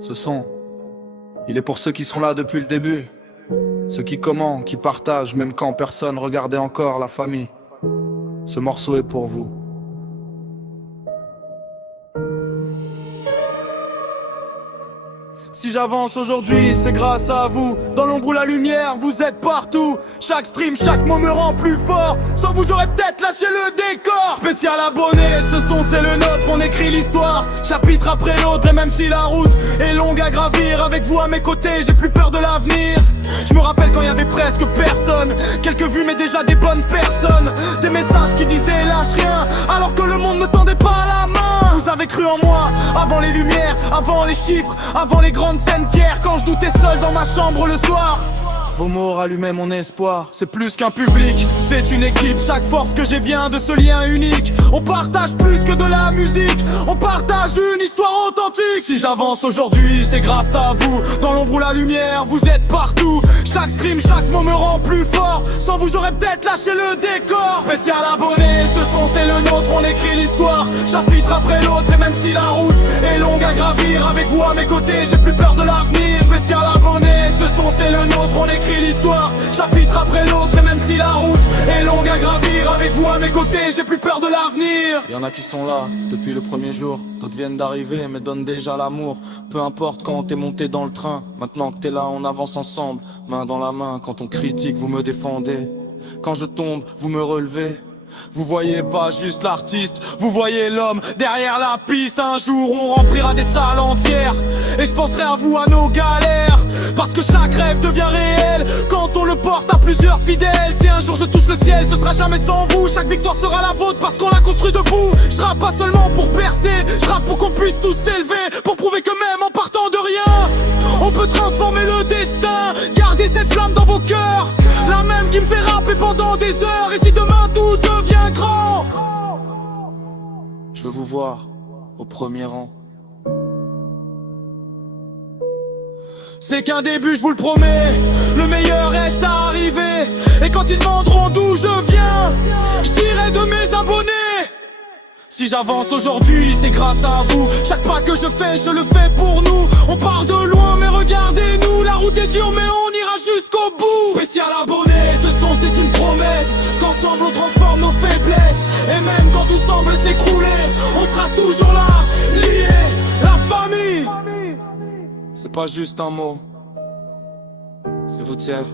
Ce son, il est pour ceux qui sont là depuis le début. Ceux qui commandent, qui partagent, même quand personne regardait encore la famille. Ce morceau est pour vous. Si j'avance aujourd'hui, c'est grâce à vous. Dans l'ombre ou la lumière, vous êtes partout. Chaque stream, chaque mot me rend plus fort. Sans vous, j'aurais peut-être lâché le décor. Spécial abonné, ce son c'est le nôtre. On écrit l'histoire, chapitre après l'autre. Et même si la route est longue à gravir, avec vous à mes côtés, j'ai plus peur de l'avenir. Je me rappelle quand il y avait presque personne. Quelques vues mais déjà des bonnes personnes. Des messages qui disaient lâche rien, alors que le monde me tendait pas la main. Vous avez cru en moi, avant les lumières, avant les chiffres, avant les grandes scènes fières. Quand je doutais seul dans ma chambre le soir, vos mots rallumaient mon espoir. C'est plus qu'un public, c'est une équipe. Chaque force que j'ai vient de ce lien unique. On partage plus que de la musique, on partage une histoire authentique. Si j'avance aujourd'hui, c'est grâce à vous. Dans l'ombre ou la lumière, vous êtes partout. Chaque stream, chaque mot me rend plus fort. Sans vous, j'aurais peut-être lâché le décor. Spécial abonné, ce son c'est le nôtre. On écrit l'histoire, chapitre après l'autre. Et même si la route est longue à gravir, avec vous à mes côtés, j'ai plus peur de l'avenir. Spécial abonné, ce son c'est le nôtre. On écrit l'histoire, chapitre après l'autre. Et même si la route est longue à gravir, avec vous à mes côtés, j'ai plus peur de l'avenir. Y'en a qui sont là depuis le premier jour, d'autres viennent d'arriver mais donnent déjà l'amour. Peu importe quand t'es monté dans le train, maintenant que t'es là on avance ensemble, main dans la main. Quand on critique vous me défendez, quand je tombe vous me relevez. Vous voyez pas juste l'artiste, vous voyez l'homme derrière la piste. Un jour on remplira des salles entières, et je penserai à vous, à nos galères. Parce que chaque rêve devient réel quand on le porte à plusieurs fidèles. Si un jour je touche le ciel, ce sera jamais sans vous. Chaque victoire sera la vôtre parce qu'on l'a construit debout. Je rappe pas seulement pour percer, je rappe pour qu'on puisse tous s'élever. Pour prouver que même en partant de rien, on peut transformer le destin. Gardez cette flamme dans vos cœurs, la même qui me fait rapper pendant des heures. Et si demain tout devient grand, je veux vous voir au premier rang. C'est qu'un début, je vous le promets, le meilleur reste à arriver. Et quand ils demanderont d'où je viens, je dirai de mes abonnés. Si j'avance aujourd'hui, c'est grâce à vous. Chaque pas que je fais, je le fais pour nous. On part de loin, mais regardez-nous. La route est dure, mais on ira jusqu'au bout. Spécial abonné, ce son c'est une promesse, qu'ensemble on transforme nos faiblesses. Et même quand tout semble s'écrouler, on sera toujours là, liés, la famille. C'est pas juste un mot, c'est vous dire.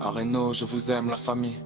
À Reno, je vous aime, la famille.